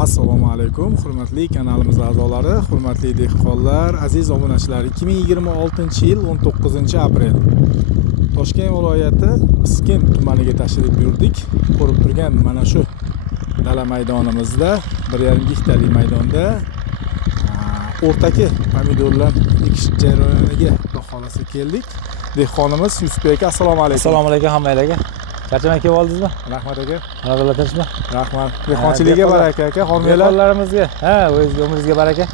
Assalomu alaykum, hurmatli kanalimiz a'zolari, hurmatli dehqonlar, aziz obunachilar. 2026-yil 19-aprel Toshkent viloyati Piskent tumaniga tashrif buyurdik. Ko'rib turgan mana shu dala maydonimizda 1,5 gektarlik maydonda o'rtaki pomidorlar ekish jarayoniga xohlasa keldik. Dehqonimiz Yusufbek aka, assalomu alaykum. Assalomu alaykum hammalarga. Charchamay kelib oldingizmi? Rahmat aka. Alhamdulillah, tinchmi? Rahmat. Dehqonchilikka baraka aka, xormiylar. Dehqonlarimizga, o'zingizga umringizga baraka.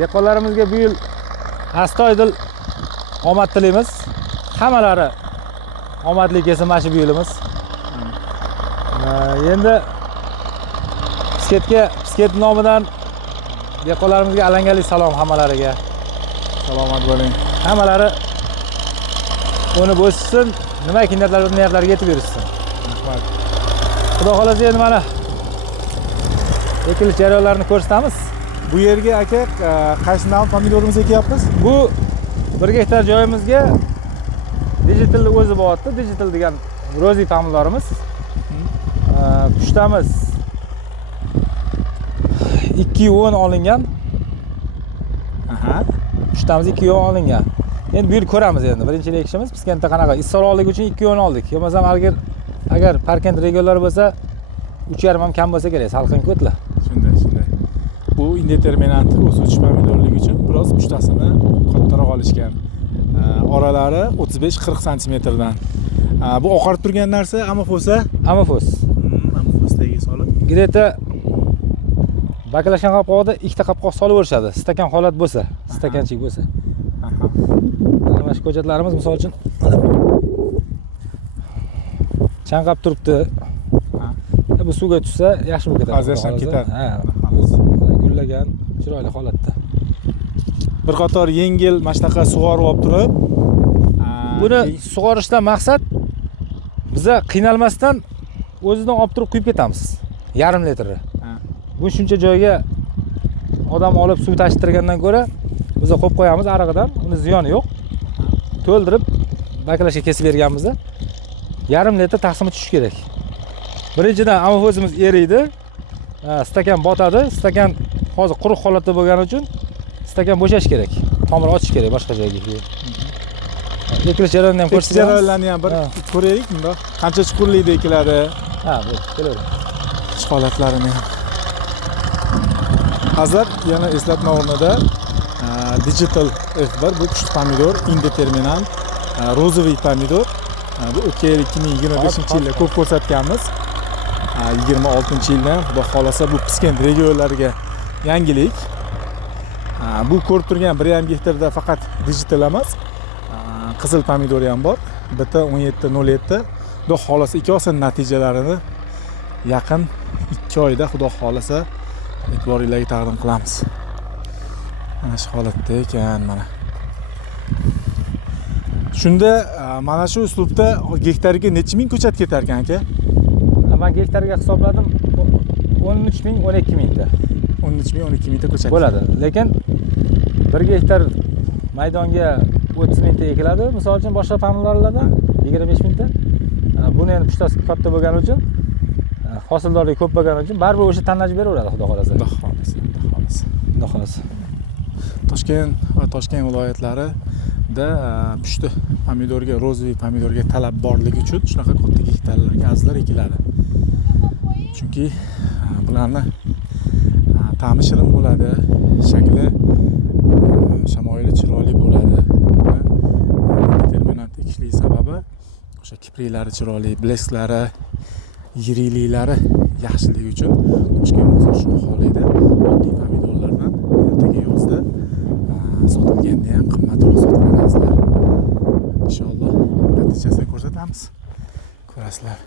Dehqonlarimizga bu yil astoydil omad tilaymiz. Hammalari omadli kelsin mana shu bu yilimiz. Endi Piskent nomidan dehqonlarimizga alangali salom hammalariga. Salomat bo'ling. Hammalari uni bo'ssin, nima niyatlarga yetib yursin. Rahmat. Xudo xolasa endi mana ekilish jarayonlarini ko'rsatamiz. Bu yerga aka qaysi nav pomidorimizni ekyapmiz? Bu 1 gektar joyimizga digital o'zi bo'lyapti. Digital degan rozi pomidorimiz. Pushtamiz 2.10 olingan. Pushtamiz 2.10 olingan. Endi bu yil ko'ramiz endi. Birinchi yil ekishimiz Piskentda qanaqa issorog'lik uchun 2.10 oldik. Yo'qmasam agar Parkent regionlar bo'lsa 3.5 ham kam bo'lsa kerak, salqin ko'tlar. Shunday. Bu indeterminant o'suvchi pomidorlik uchun biroz pushtasini kattaroq olishgan. Oralari 35-40 cm dan. Bu oqarib turgan narsa amofosa? Amofos. Amofosdagi solib. Greta baklashgan qopqog'ida ikkita qopqoq solib o'rishadi. Stakan holat bo'lsa, stakanchik bo'lsa. Mana shu ko'chatlarimiz misol uchun chanqab turibdi. Bu suvga tushsa yaxshi bo'lib ketadi. Hozir ham ketadi. Gullagan, chiroyli holatda. Bir qator yengil mana shunaqa sug'orib olib turib, buni sug'orishdan maqsad biza qiynalmasdan o'zidan olib turib quyib ketamiz. 1,5 litr. Bu shuncha joyga odam olib suv tashtirgandan ko'ra biz qo'yib qo'yamiz arig'idan, uni ziyoni yo'q. To'ldirib baklashga kesib berganmiz. 1,5 litr taqsimi tushishi kerak. Birinchidan amofosimiz eriydi. Stakan botadi. Stakan hozir quruq holatda bo'lgani uchun stakan bo'shash kerak. Tomir ochish kerak boshqa joyga. Ekilish jarayonini ham ko'rsatamiz. Jarayonlarni ham bir ko'raylik bunda. Qancha chuqurlikda ekiladi? Bu kelavering. Ish holatlarini ham. Hozir yana eslatma o'rnida Digital F1 bu pushti pomidor, indeterminant, rozoviy pomidor. Bu o'tgan yil 2025-yilda ko'p ko'rsatganmiz. 26-yildan xudo xolasa bu Piskent regionlariga yangilik. Bu ko'rib turgan 1,5 gektarda faqat digital emas, qizil pomidor ham bor. Bitta 1707. Xudo xolasa 2 oson natijalarini yaqin 2 oyda xudo xolasa e'tiboringizga taqdim qilamiz. Mana shu holatda ekan mana. Shunda mana shu uslubda gektariga necha ming ko'chat ketar ekan aka? Men gektarga hisobladim 13 ming, 12 mingta. 13 ming, 12 mingta ko'chat bo'ladi. Lekin 1 gektar maydonga 30 mingta ekiladi. Misol uchun boshqa pomidorlarda 25 mingta. Buni endi pushtasi katta bo'lgani uchun, hosildorlik ko'p bo'lgani uchun baribir o'sha tanlashib beraveradi, xudo xolasa. Xudo xolasa. Toshkent va Toshkent viloyatlarida pushti pomidorga, rozoviy pomidorga talab borligi uchun shunaqa katta gektarlarga azlar ekiladi. Chunki bularni ta'mi shirin bo'ladi, shakli shamoyili chiroyli bo'ladi. Determinant ekishlik sababi o'sha kipriklari chiroyli, blesklari, yiriliklari yaxshiligi uchun Toshkent bozor shuni xohlaydi. Oddiy pomidorlardan ertaga yozda sotilganda ham qimmatroq sotiladi. Inshaalloh natijasini ko'rsatamiz. Ko'rasizlar.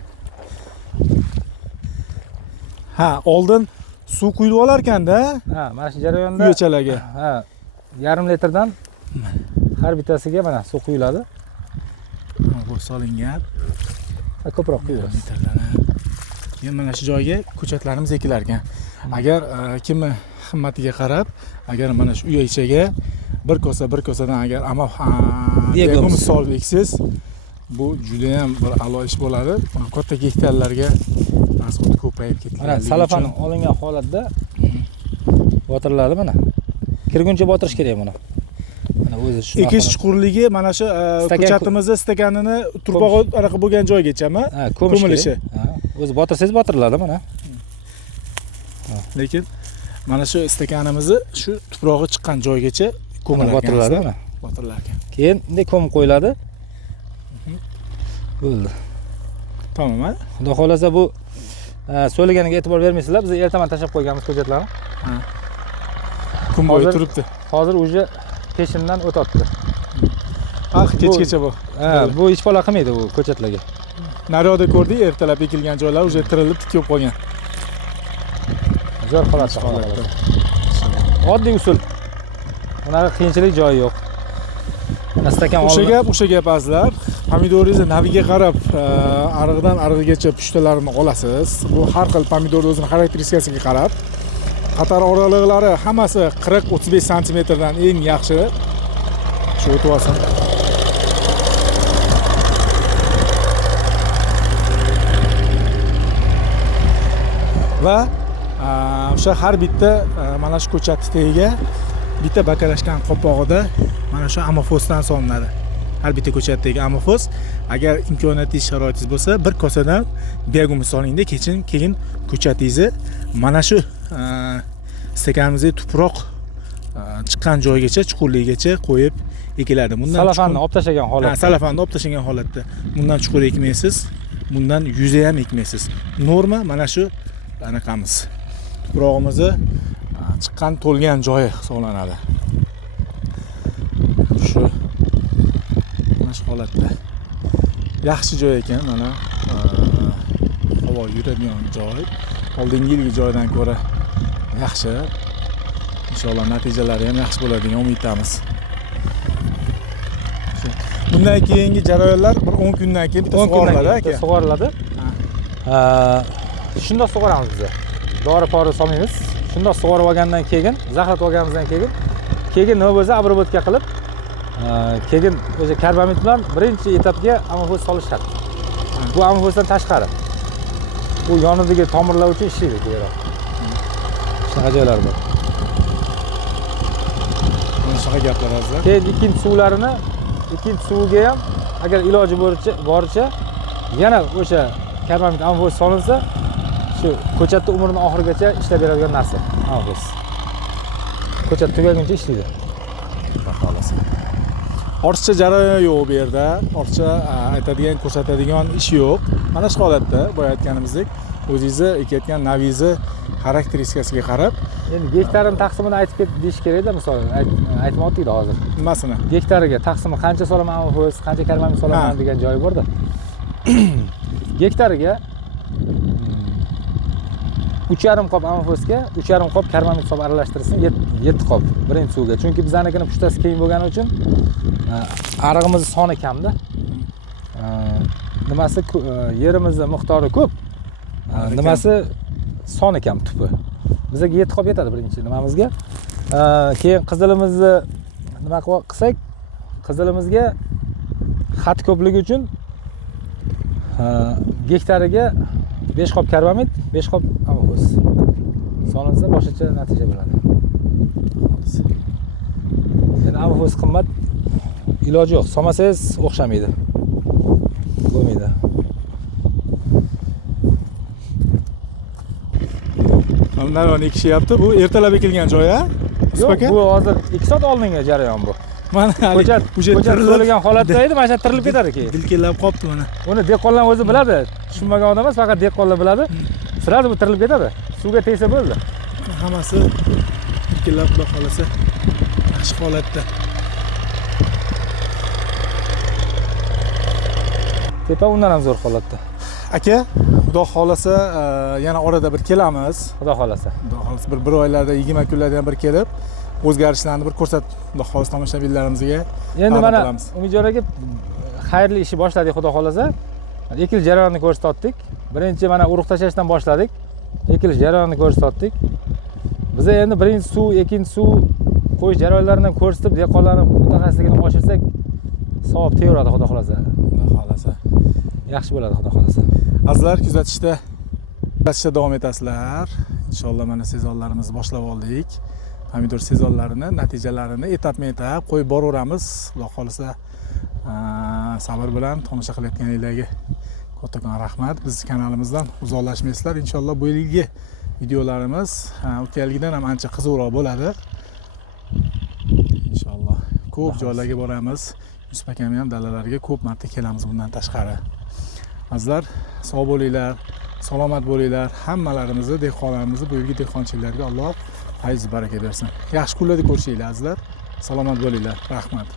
Oldin suv quyilib olar ekanda. Mana shu jarayonda Uyachalarga. 1,5 litrdan har bittasiga mana suv quyiladi. Bu solingan. Ko'proq quyiladi. Keyin mana shu joyga ko'chatlarimiz ekilar ekan. Agar kimni himmatiga qarab, agar mana shu uy ichiga bir kosadan agar diagnoz solib eksiz, bu juda ham bir a'lo ish bo'ladi. Katta gektarlarga mahsulot ko'payib ketgan. Mana salafan olingan holatda Botiriladi mana. Kirguncha botirish kerak buni. Mana o'zi shu. Ekish chuqurligi mana shu ko'chatimizni stakanini turbog'i anaqa bo'lgan joygachami? Ha, ko'milishi. Ha, o'zi botirsangiz botiriladi mana. Lekin mana shu stakanimizni shu tuprog'i chiqqan joygacha ko'miladi. Botiriladi mana. Botirilar ekan. Keyin bunday ko'mib qo'yiladi. Bo'ldi. Tamom, ha? Xudo xolasa bu so'laganiga e'tibor bermaysizlar. Biz ertaman tashlab qo'yganmiz ko'chatlarni. Ha. Kun bo'yi turibdi. Hozir уже peshindan o'tibdi. Kechgacha bu. Ha, bu hech bola qilmaydi u ko'chatlarga. Naryoqda ko'rdik, ertalab ekilgan joylar уже tirilib tikib qo'ygan. Zo'r holatda. Oddiy usul. Bunaqa qiyinchilik joyi yo'q. Stakan o'sha gap azizlar. Pomidoringizni naviga qarab, arig'idan arig'igacha pushtalarini olasiz. Bu har xil pomidor o'zining xarakteristikasiga qarab. Qator oraliqlari hammasi 40-35 sm dan eng yaxshi. Shu o'tib olsin. Va o'sha har bitta mana shu ko'chat tagiga bitta bakalashgan qopog'ida mana shu amofosdan solinadi. Har bitta ko'chatdagi amofos. Agar imkoniyatingiz sharoitingiz bo'lsa, bir kosadan begumni solingda, keyin ko'chatingizni mana shu stakanimizga tuproq chiqqan joygacha, chuqurligigacha qo'yib ekiladi. Bundan salafanni olib tashlagan holatda. Salafanni olib tashlagan holatda. Bundan chuqur ekmaysiz, bundan yuzi ham ekmaysiz. Norma mana shu anaqamiz. Tuprog'imizni chiqqan to'lgan joyi hisoblanadi. Mana shu holatda. Yaxshi joy ekan, mana havo yuradigan joy. Oldingi yilgi joydan ko'ra yaxshi. Inshaalloh natijalari ham yaxshi bo'ladi degan umidamiz. Bundan keyingi jarayonlar bir 10 kundan keyin bitta sug'oriladi aka. Sug'oriladi. Shundoq sug'oramiz biz. Dori-pori solmaymiz. Shundoq sug'orib olgandan keyin, zahlatib olganimizdan keyin nima bo'lsa obrobotka qilib, keyin o'sha karbamid bilan birinchi etapga amofos solish shart. Bu amofosdan tashqari. Bu yonidagi tomirlar uchun ishlaydi keyinroq. Shunaqa joylar bor. Mana shunaqa gaplar azizlar. Keyin ikkinchi suviga ham agar iloji boricha yana o'sha karbamid amofos solinsa, shu ko'chatni umrining oxirigacha ishlab beradigan narsa. Amofos. Ko'chat tugaguncha ishlaydi. Xolos. Ortiqcha jarayon yo'q bu yerda. Ortiqcha aytadigan, ko'rsatadigan ish yo'q. Mana shu holatda boya aytganimizdek, o'zingizni ekayotgan navingizni xarakteristikasiga qarab, endi gektarini taqsimini aytib ket deyish kerak-da, misol aytmoqdik hozir. Nimasini? Gektariga taqsimi qancha solaman amofos, qancha karbamid solaman degan joyi bor-da. Gektariga 3,5 qop amofosga 3,5 qop karbamid solib aralashtirsin, 7 qop birinchi suvga. Chunki bizanikining pushtasi keng bo'lgani uchun arig'imiz soni kamda. Nimasi yerimizning miqdori ko'p. Nimasi soni kam tupi. Bizga 7 qop yetadi birinchi nimamizga. Keyin qizilimizni nima qilsak, qizilimizga xat ko'pligi uchun gektariga 5 qop karbamid, 5 qop amofos solinsa boshqacha natija bo'ladi. Endi amofos qimmat, iloji yo'q. Solmasangiz o'xshamaydi. Bo'lmaydi. Narvani ekishyapti. Bu ertalab ekilgan joy, ha? Yo'q, bu hozir 2 soat oldingi jarayon bu. Mana ko'chat to'lgan holatda edi, mana shu tirilib ketadi keyin. Dilkillab qolibdi mana. Uni dehqonlar o'zi biladi. Tushunmagan odam emas, faqat dehqonlar biladi. Sirasi bu tirilib ketadi. Suvga tegsa bo'ldi. Hammasi dilkillab xudo xolasa yaxshi holatda. Tepa undan ham zo'r holatda. Aka, xudo xolasa yana orada bir kelamiz. Xudo xolasa. Xudo xolasa bir oylarda 20 kunlarda ham bir kelib o'zgarishlarni bir ko'rsatib, xudo xolasa tomoshabinlarimizga. Endi mana Umidjon aka xayrli ishni boshladik, xudo xolasa. Ekilish jarayonini ko'rsatdik. Birinchi mana urug' tashlashdan boshladik. Ekilish jarayonini ko'rsatdik. Biz endi birinchi suv, ikkinchi suv qo'yish jarayonlarini ko'rsatib, dehqonlarning mutaxassisligini oshirsak, savob tegaveradi, xudo xolasa. Xudo xolasa. Yaxshi bo'ladi, xudo xolasa. Azizlar, kuzatishda davom etasizlar. Inshaalloh mana sezonlarimizni boshlab oldik. pomidor sezonlarini natijalarini etapma etap qo'yib boraveramiz. Xudo xolisa sabr bilan tomosha qilayotganinglarga kattakon rahmat. Biz kanalimizdan uzoqlashmaysizlar. Inshaalloh bu yilgi videolarimiz o'tgan yilgidan ham ancha qiziqroq bo'ladi. Inshaalloh ko'p joylarga boramiz. Yusuf akam ham dalalarga ko'p marta kelamiz bundan tashqari. Azizlar, sog' bo'linglar, salomat bo'linglar. Hammalarimizni, dehqonlarimizni, bu yilgi dehqonchilarga Alloh fayz baraka bersin. Yaxshi kunlarda ko'rishinglar azizlar. Salomat bo'linglar. Rahmat.